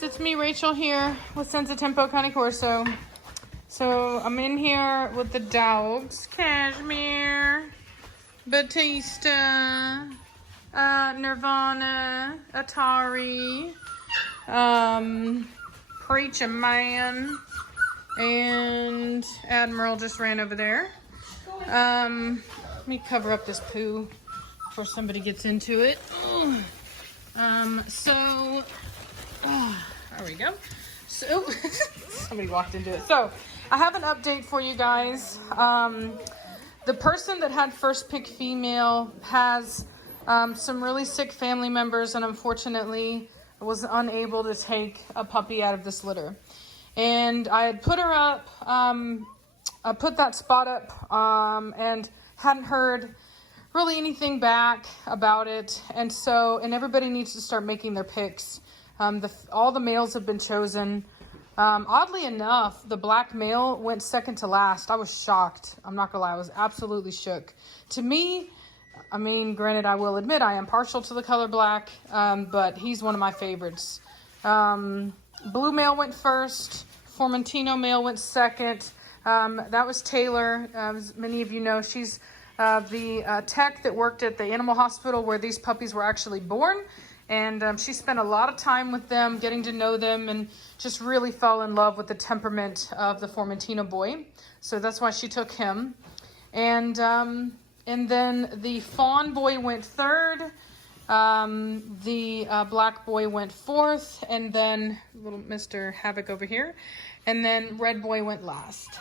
guys, it's me, Rachel, here with Senza Tempo Cane Corso. So I'm in here with the dogs, Cashmere, Batista, Nirvana, Atari, Preacher Man, and Admiral just ran over there. Let me cover up this poo before somebody gets into it. There we go. So, somebody walked into it. So, I have an update for you guys. The person that had first pick female has some really sick family members, and unfortunately was unable to take a puppy out of this litter. And I had put her up, I put that spot up, and hadn't heard really anything back about it. And everybody needs to start making their picks. All the males have been chosen. Oddly enough, the black male went second to last. I was shocked. I'm not gonna lie, I was absolutely shook. To me, I mean, granted, I will admit I am partial to the color black, but he's one of my favorites. Blue male went first. Formentino male went second. That was Taylor. As many of you know, she's the tech that worked at the animal hospital where these puppies were actually born. And she spent a lot of time with them, getting to know them, and just really fell in love with the temperament of the Formentino boy. So that's why she took him. And then the fawn boy went third. The black boy went fourth. And then little Mr. Havoc over here. And then red boy went last,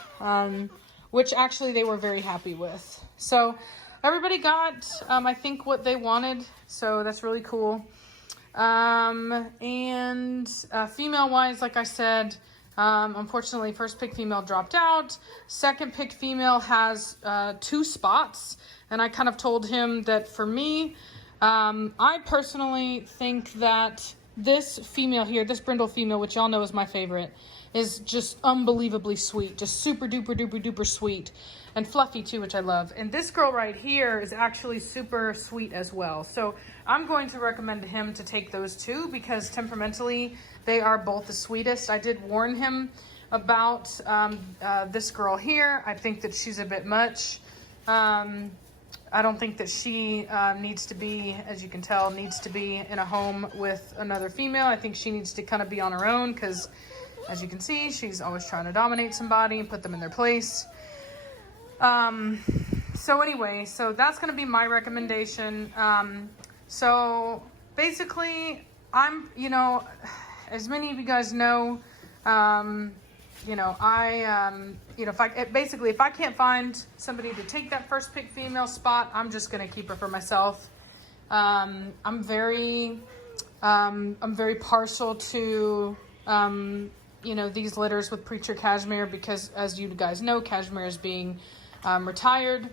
which actually they were very happy with. So everybody got, I think, what they wanted. So that's really cool. Female wise, like I said, unfortunately first pick female dropped out. Second pick female has 2 spots, and I kind of told him that for me, I personally think that this female here, this brindle female, which y'all know is my favorite, is just unbelievably sweet, just super duper duper duper sweet, and fluffy too, which I love. And this girl right here is actually super sweet as well. So I'm going to recommend him to take those two because temperamentally they are both the sweetest. I did warn him about this girl here. I think that she's a bit much. I don't think that she needs to be, as you can tell, needs to be in a home with another female. I think she needs to kind of be on her own because, as you can see, she's always trying to dominate somebody and put them in their place. So anyway, so that's going to be my recommendation. So basically, I'm, as many of you guys know, if I can't find somebody to take that first pick female spot, I'm just going to keep her for myself. I'm very partial to, these litters with Preacher Cashmere because, as you guys know, Cashmere is being retired,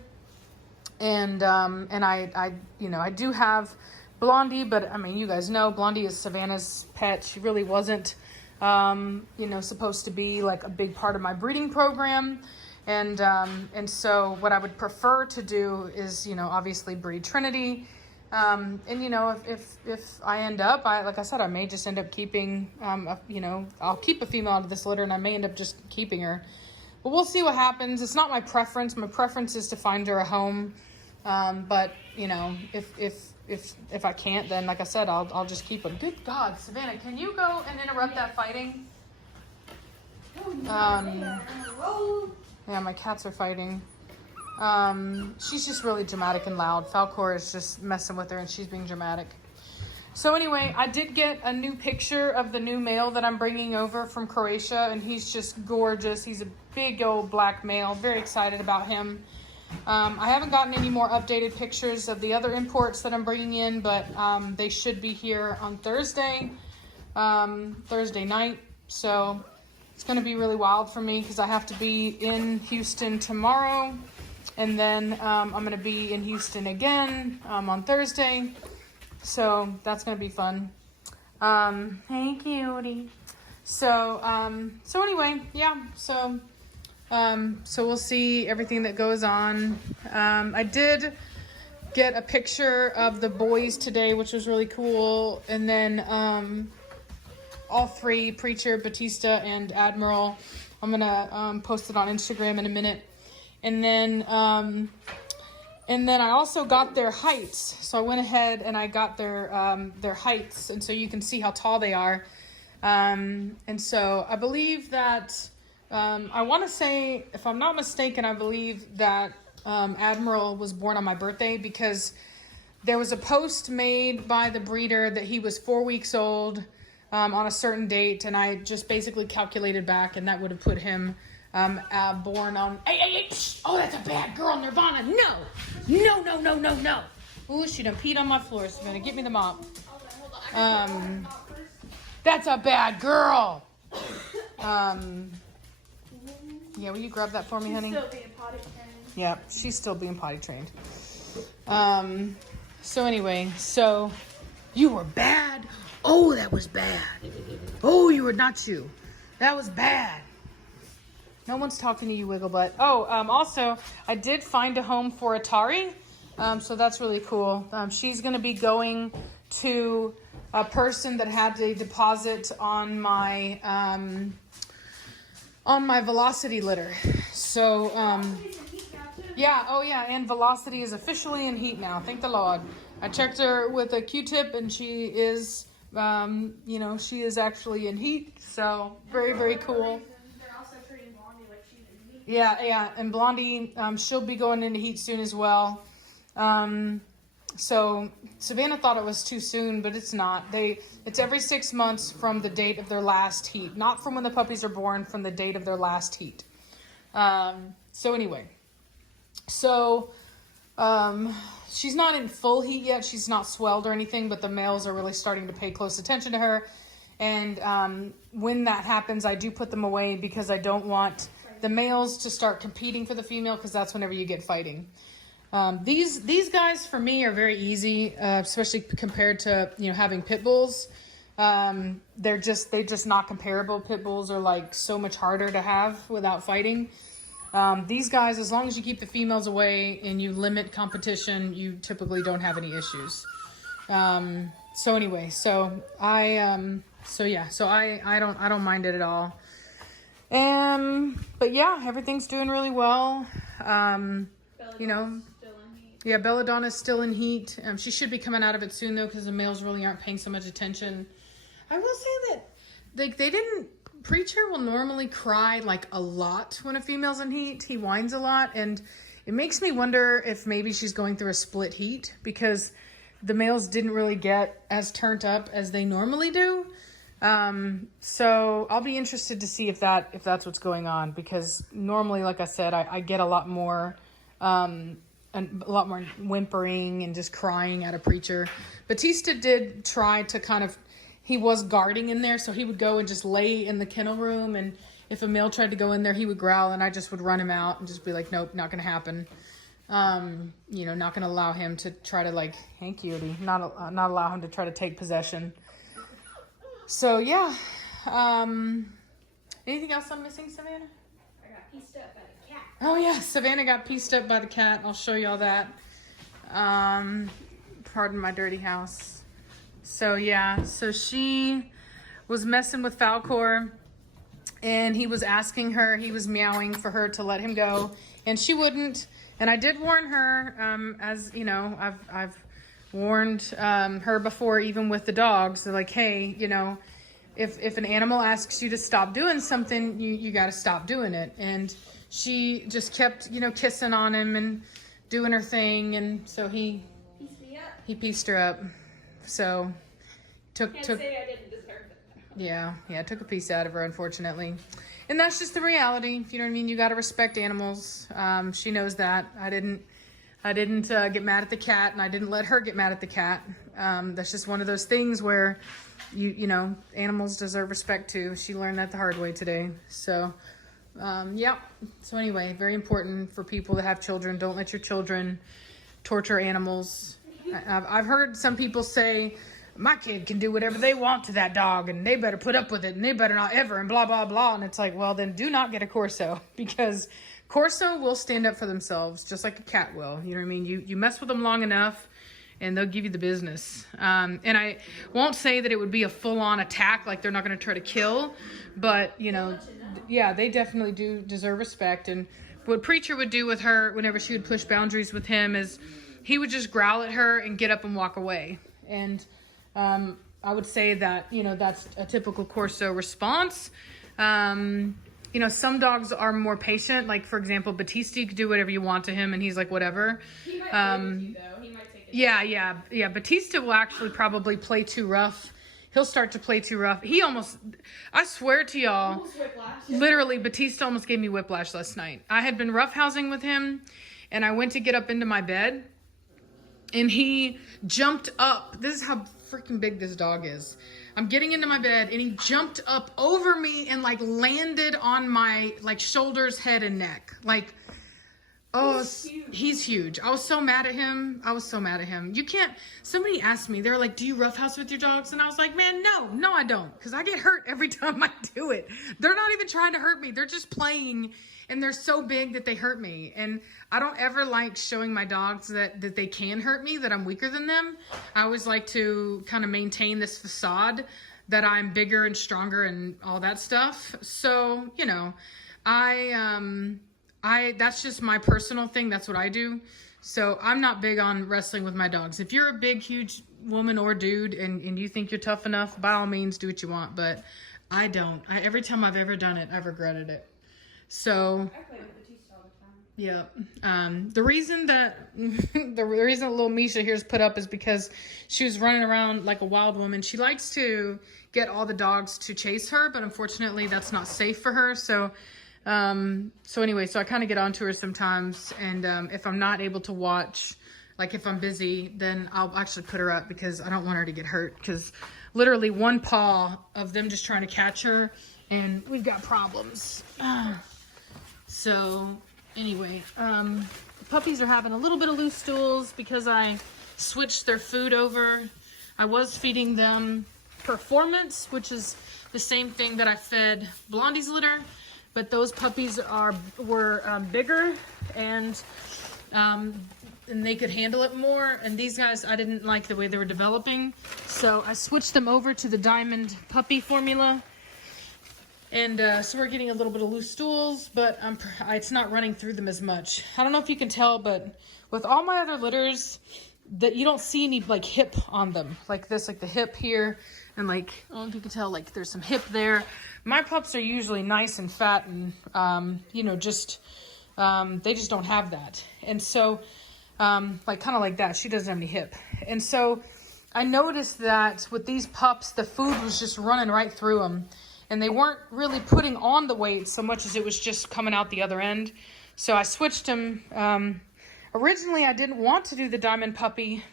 and I do have Blondie, but I mean, you guys know Blondie is Savannah's pet. She really wasn't supposed to be like a big part of my breeding program, and so what I would prefer to do is obviously breed Trinity. If I end up, like I said, I may just end up keeping, I'll keep a female out of this litter and I may end up just keeping her. But we'll see what happens. It's not my preference. My preference is to find her a home. But, if I can't, then like I said, I'll just keep them. Good God, Savannah, can you go and interrupt that fighting? Yeah, my cats are fighting. She's just really dramatic and loud. Falcor is just messing with her and she's being dramatic. So anyway, I did get a new picture of the new male that I'm bringing over from Croatia, and he's just gorgeous. He's a big old black male. Very excited about him. I haven't gotten any more updated pictures of the other imports that I'm bringing in, but they should be here on Thursday night. So it's going to be really wild for me because I have to be in Houston tomorrow. And then I'm going to be in Houston again on Thursday. So that's going to be fun. Hey, cutie. So anyway, yeah. So we'll see everything that goes on. I did get a picture of the boys today, which was really cool. And then all three, Preacher, Batista, and Admiral. I'm gonna post it on Instagram in a minute. And then I also got their heights. So I went ahead and I got their heights, and so you can see how tall they are. And so I believe that I want to say, if I'm not mistaken, I believe that Admiral was born on my birthday, because there was a post made by the breeder that he was 4 weeks old on a certain date, and I just basically calculated back, and that would have put him born on... Hey, psh, oh, that's a bad girl, Nirvana. No. Ooh, she done peed on my floor. So gonna get me the mop. That's a bad girl. Yeah, will you grab that for me, honey? She's still being potty trained. Yeah, she's still being potty trained. So anyway, so you were bad. Oh, that was bad. Oh, you were not you. That was bad. No one's talking to you, Wigglebutt. Oh, also, I did find a home for Atari. So that's really cool. She's going to be going to a person that had a deposit on my velocity litter. So, yeah, oh yeah, and Velocity is officially in heat now. Thank the Lord. I checked her with a Q-tip, and she is, she is actually in heat. So, very, very cool. They're also treating Blondie like she's in heat. Yeah, and Blondie, she'll be going into heat soon as well. So Savannah thought it was too soon, but it's not. It's every 6 months from the date of their last heat, not from when the puppies are born, from the date of their last heat. So anyway, she's not in full heat yet. She's not swelled or anything, but the males are really starting to pay close attention to her. And when that happens, I do put them away, because I don't want the males to start competing for the female, because that's whenever you get fighting. These guys for me are very easy, especially compared to, having pit bulls. They're just not comparable. Pit bulls are like so much harder to have without fighting. These guys, as long as you keep the females away and you limit competition, you typically don't have any issues. So anyway, I don't mind it at all. But yeah, everything's doing really well. Yeah, Belladonna's still in heat. She should be coming out of it soon, though, because the males really aren't paying so much attention. I will say that they didn't... Preacher will normally cry like a lot when a female's in heat. He whines a lot, and it makes me wonder if maybe she's going through a split heat, because the males didn't really get as turned up as they normally do. So I'll be interested to see if that's what's going on, because normally, like I said, I get a lot more whimpering and just crying out of Preacher. Batista did try to he was guarding in there, so he would go and just lay in the kennel room, and if a male tried to go in there, he would growl, and I just would run him out and just be like, nope, not gonna happen. Not gonna allow him to try to hey cutie, not allow him to try to take possession. So yeah. Anything else I'm missing, Savannah? I got pieced up by the cat. Oh yeah, Savannah got pieced up by the cat. I'll show you all that. Pardon my dirty house. So yeah, so she was messing with Falcor, and he was asking her, he was meowing for her to let him go, and she wouldn't. And I did warn her, as you know, I've warned her before, even with the dogs. They're like, hey, if an animal asks you to stop doing something, you got to stop doing it. And she just kept, kissing on him and doing her thing, and so he pieced her up. So took say I didn't deserve it. Yeah, took a piece out of her, unfortunately. And that's just the reality. You know what I mean? You got to respect animals. She knows that. I didn't get mad at the cat, and I didn't let her get mad at the cat. That's just one of those things where animals deserve respect too. She learned that the hard way today. So yeah. So anyway, very important for people that have children. Don't let your children torture animals. I've heard some people say, my kid can do whatever they want to that dog, and they better put up with it, and they better not ever, and blah, blah, blah. And it's like, well, then do not get a Corso, because Corso will stand up for themselves just like a cat will. You know what I mean? You mess with them long enough, and they'll give you the business. And I won't say that it would be a full-on attack, like they're not going to try to kill, but you know, yeah, they definitely do deserve respect. And what Preacher would do with her whenever she would push boundaries with him is he would just growl at her and get up and walk away. And I would say that, you know, that's a typical Corso response. You know, some dogs are more patient. Like, for example, Batista, you could do whatever you want to him, and he's like, whatever. He might play with you, though. He might take it. Yeah. Batista will actually probably play too rough. He'll start to play too rough. He almost, I swear to y'all, literally, Batista almost gave me whiplash last night. I had been roughhousing with him, and I went to get up into my bed, and he jumped up. This is how freaking big this dog is. I'm getting into my bed, and he jumped up over me and like landed on my like shoulders, head, and neck. Like, oh, he's huge. I was so mad at him. You can't, somebody asked me, they're like, do you roughhouse with your dogs? And I was like, man, no, I don't. Because I get hurt every time I do it. They're not even trying to hurt me. They're just playing, and they're so big that they hurt me. And I don't ever like showing my dogs that they can hurt me, that I'm weaker than them. I always like to kind of maintain this facade that I'm bigger and stronger and all that stuff. So, you know, that's just my personal thing. That's what I do. So I'm not big on wrestling with my dogs. If you're a big, huge woman or dude and you think you're tough enough, by all means, do what you want. But I don't. Every time I've ever done it, I've regretted it. So I play with Batista all the time. yeah. The reason that little Misha here's put up is because she was running around like a wild woman. She likes to get all the dogs to chase her, but unfortunately that's not safe for her. So anyway, so I kind of get onto her sometimes, and if I'm not able to watch, like if I'm busy, then I'll actually put her up because I don't want her to get hurt, because literally one paw of them just trying to catch her, and we've got problems. So anyway, the puppies are having a little bit of loose stools because I switched their food over. I was feeding them Performance, which is the same thing that I fed Blondie's litter. But those puppies were bigger, and they could handle it more. And these guys, I didn't like the way they were developing. So I switched them over to the Diamond Puppy formula. And so we're getting a little bit of loose stools, but it's not running through them as much. I don't know if you can tell, but with all my other litters, that you don't see any like hip on them. Like this, like the hip here. And like, I don't know if you can tell, like there's some hip there. My pups are usually nice and fat and, you know, just, they just don't have that. And so, like kind of like that, she doesn't have any hip. And so I noticed that with these pups, the food was just running right through them. And they weren't really putting on the weight so much as it was just coming out the other end. So I switched them. Originally, I didn't want to do the Diamond Puppy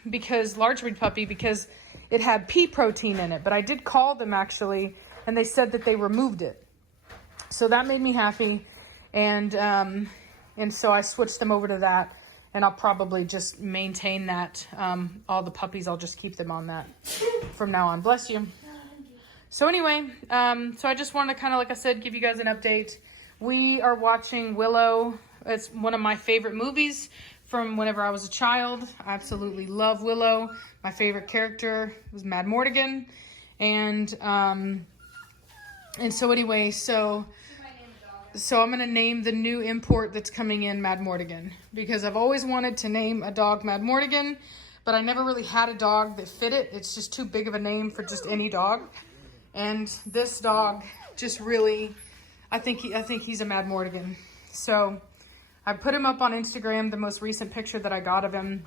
large breed puppy, because it had pea protein in it. But I did call them actually, and they said that they removed it. So that made me happy. And so I switched them over to that. And I'll probably just maintain that. All the puppies, I'll just keep them on that from now on. Bless you. So anyway, so I just wanted to kind of, like I said, give you guys an update. We are watching Willow. It's one of my favorite movies from whenever I was a child. I absolutely love Willow. My favorite character was Mad Mortigan. And so anyway, so I'm going to name the new import that's coming in Mad Mortigan, because I've always wanted to name a dog Mad Mortigan, but I never really had a dog that fit it. It's just too big of a name for just any dog. And this dog just really, I think he's a Mad Mortigan. So I put him up on Instagram, the most recent picture that I got of him.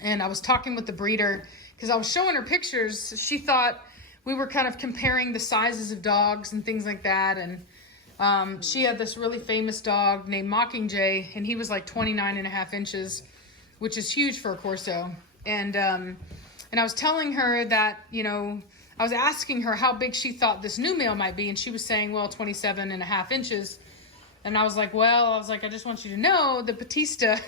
And I was talking with the breeder because I was showing her pictures. She thought we were kind of comparing the sizes of dogs and things like that. And she had this really famous dog named Mockingjay, and he was like 29.5 inches, which is huge for a Corso. And I was telling her that, you know, I was asking her how big she thought this new male might be, and she was saying, well, 27.5 inches. And I was like, I just want you to know that Batista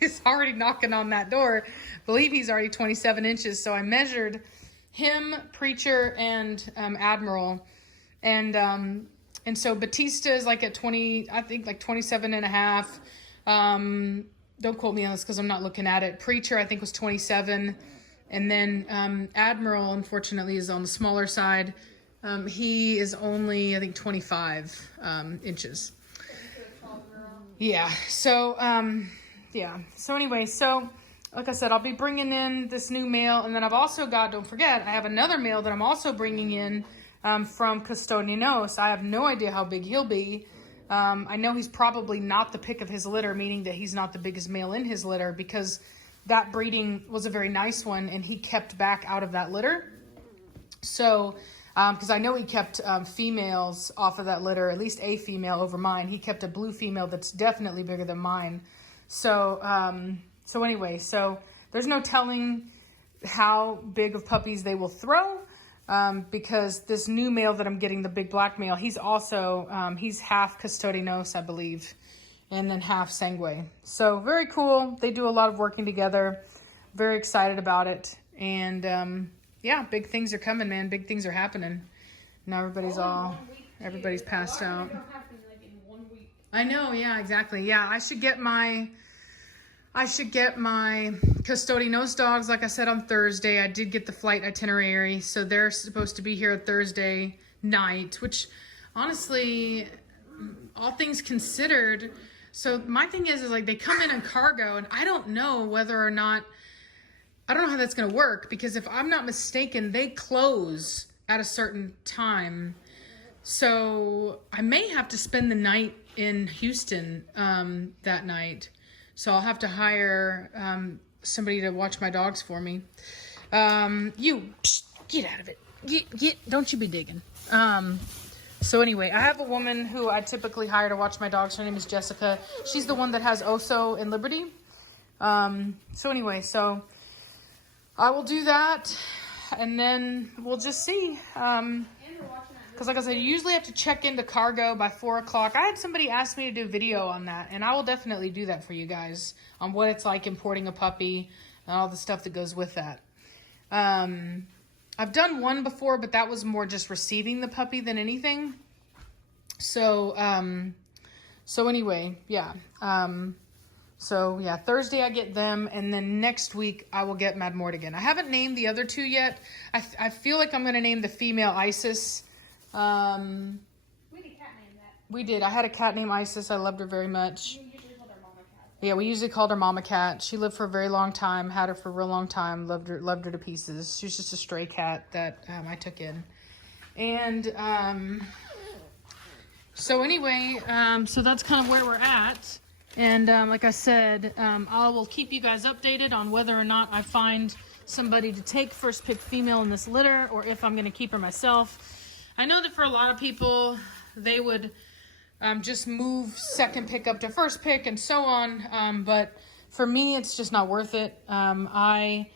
is already knocking on that door. I believe he's already 27 inches. So I measured him, Preacher, and Admiral. And so Batista is like at 20, I think like 27.5. don't quote me on this because I'm not looking at it. Preacher, I think, was 27. And then Admiral, unfortunately, is on the smaller side. He is only, I think, 25 inches. Yeah. So, yeah. So anyway, so like I said, I'll be bringing in this new male. And then I've also got, don't forget, I have another male that I'm also bringing in from Custodianos. I have no idea how big he'll be. I know he's probably not the pick of his litter, meaning that he's not the biggest male in his litter, because that breeding was a very nice one and he kept back out of that litter. So, because I know he kept females off of that litter, at least a female over mine. He kept a blue female that's definitely bigger than mine. So, so anyway, so there's no telling how big of puppies they will throw. Because this new male that I'm getting, the big black male, he's also, he's half Custodianos, I believe, and then half Sangue. So very cool. They do a lot of working together. Very excited about it. And yeah, big things are coming, man. Big things are happening. Now everybody's passed out. I know, yeah, exactly. Yeah, I should get my Custodianos dogs, like I said, on Thursday. I did get the flight itinerary, so they're supposed to be here Thursday night, which honestly, all things considered, so my thing is like they come in cargo, and I don't know whether or not, I don't know how that's going to work, because if I'm not mistaken, they close at a certain time. So I may have to spend the night in Houston that night. So I'll have to hire somebody to watch my dogs for me. Get out of it. Get, don't you be digging. So anyway, I have a woman who I typically hire to watch my dogs. Her name is Jessica. She's the one that has Oso and Liberty. So anyway, so I will do that, and then we'll just see. Because like I said, you usually have to check into cargo by 4 o'clock. I had somebody ask me to do a video on that, and I will definitely do that for you guys on what it's like importing a puppy and all the stuff that goes with that. I've done one before, but that was more just receiving the puppy than anything. So, so anyway, yeah. So yeah, Thursday I get them, and then next week I will get Mad Mortigan. I haven't named the other two yet. I feel like I'm going to name the female Isis. We had a cat named that. We did. I had a cat named Isis. I loved her very much. We usually called her Mama Cat. Yeah, we usually called her Mama Cat. She lived for a very long time. Had her for a real long time. Loved her to pieces. She was just a stray cat that I took in. And so anyway, so that's kind of where we're at. And like I said, I will keep you guys updated on whether or not I find somebody to take first pick female in this litter, or if I'm going to keep her myself. I know that for a lot of people, they would just move second pick up to first pick and so on. But for me, it's just not worth it. I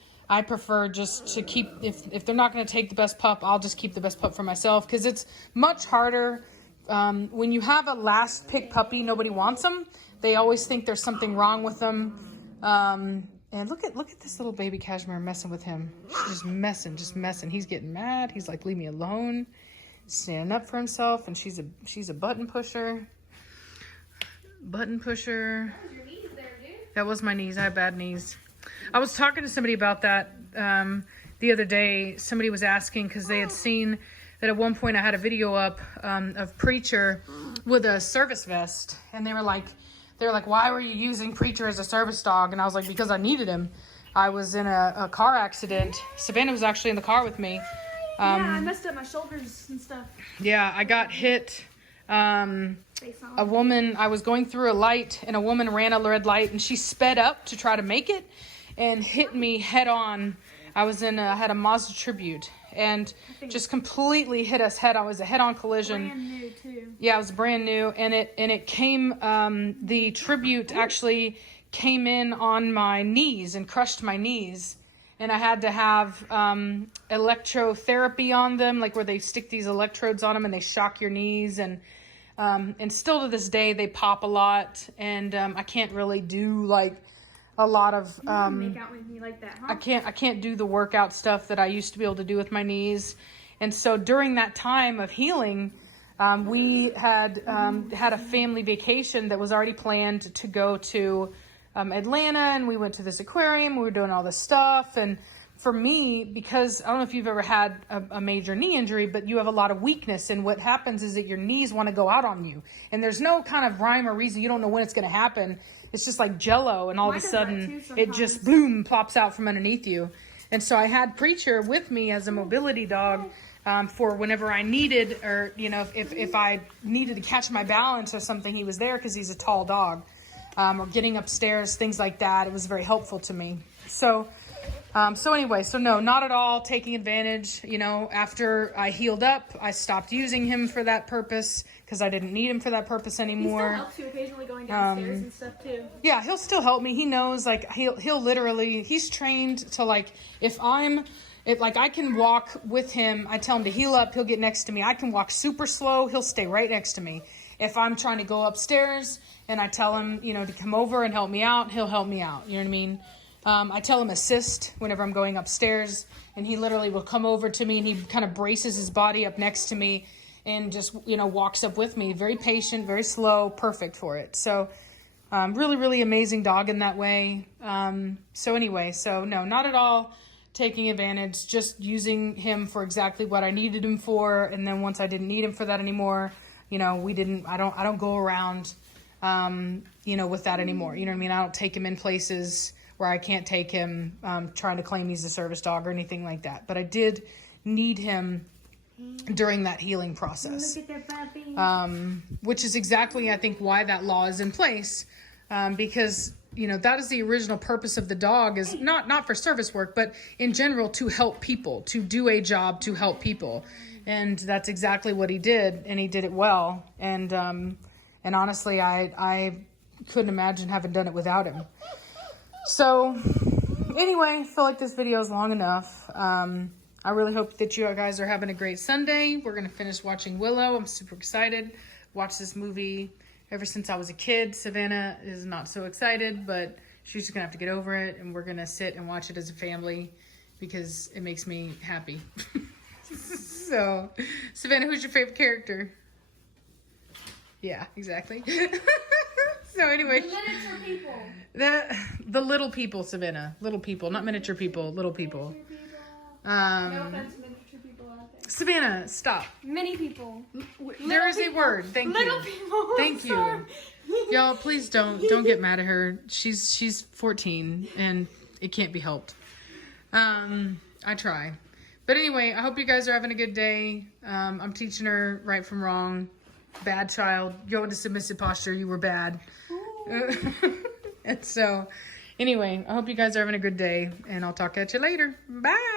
prefer just to keep, if they're not going to take the best pup, I'll just keep the best pup for myself, because it's much harder. When you have a last pick puppy, nobody wants them. They always think there's something wrong with them. And look at this little baby cashmere messing with him. Just messing. He's getting mad. He's like, leave me alone. Standing up for himself, and she's a button pusher. Button pusher. That was your knees there, dude. That was my knees. I have bad knees. I was talking to somebody about that the other day. Somebody was asking because they had seen that at one point I had a video up of Preacher with a service vest, and they were like, why were you using Preacher as a service dog? And I was like, because I needed him. I was in a car accident. Savannah was actually in the car with me. Yeah, I messed up my shoulders and stuff. Yeah, I got hit. A woman, I was going through a light, and a woman ran a red light, and she sped up to try to make it and hit me head on. I had a Mazda Tribute, and just completely hit us head on. It was a head-on collision. Brand new too. Yeah, it was brand new, and it came. The Tribute actually came in on my knees and crushed my knees, and I had to have electrotherapy on them, like where they stick these electrodes on them and they shock your knees, and still to this day they pop a lot, and I can't really do like a lot of make out with me like that, huh? I can't do the workout stuff that I used to be able to do with my knees. And so during that time of healing, we had a family vacation that was already planned to go to Atlanta, and we went to this aquarium. We were doing all this stuff. And for me, because I don't know if you've ever had a major knee injury, but you have a lot of weakness. And what happens is that your knees want to go out on you. And there's no kind of rhyme or reason. You don't know when it's going to happen. It's just like jello. And all of a sudden, it just boom, plops out from underneath you. And so I had Preacher with me as a mobility dog for whenever I needed, or, you know, if I needed to catch my balance or something, he was there because he's a tall dog. Or getting upstairs, things like that. It was very helpful to me. So anyway, so no, not at all taking advantage. You know, after I healed up, I stopped using him for that purpose because I didn't need him for that purpose anymore. He still helps you occasionally going downstairs and stuff too. Yeah, he'll still help me. He knows, like, he'll literally, he's trained to, like, if I can walk with him, I tell him to heal up, he'll get next to me. I can walk super slow, he'll stay right next to me. If I'm trying to go upstairs and I tell him, you know, to come over and help me out, he'll help me out. You know what I mean? I tell him assist whenever I'm going upstairs, and he literally will come over to me and he kind of braces his body up next to me and just, you know, walks up with me. Very patient, very slow, perfect for it. So really, really amazing dog in that way. So anyway, so no, not at all taking advantage, just using him for exactly what I needed him for. And then once I didn't need him for that anymore, you know, I don't go around, you know, with that anymore. You know what I mean? I don't take him in places where I can't take him, trying to claim he's a service dog or anything like that. But I did need him during that healing process. Look at their puppy. Which is exactly, I think, why that law is in place. Because, you know, that is the original purpose of the dog, is not for service work, but in general to help people, to do a job to help people. And that's exactly what he did, and he did it well. And honestly, I couldn't imagine having done it without him. So anyway, I feel like this video is long enough. I really hope that you guys are having a great Sunday. We're going to finish watching Willow. I'm super excited. Watched this movie ever since I was a kid. Savannah is not so excited, but she's just going to have to get over it. And we're going to sit and watch it as a family because it makes me happy. So, Savannah, who's your favorite character? Yeah, exactly. So anyway, Miniature people. The little people, Savannah. Little people, not miniature people, little people. No offense to miniature people out there. Savannah, stop. Many people. There is a word. Thank you. Little people. Thank you. Y'all, please don't get mad at her. She's 14 and it can't be helped. I try. But anyway, I hope you guys are having a good day. I'm teaching her right from wrong. Bad child. Go into submissive posture. You were bad. And so, anyway, I hope you guys are having a good day. And I'll talk at you later. Bye.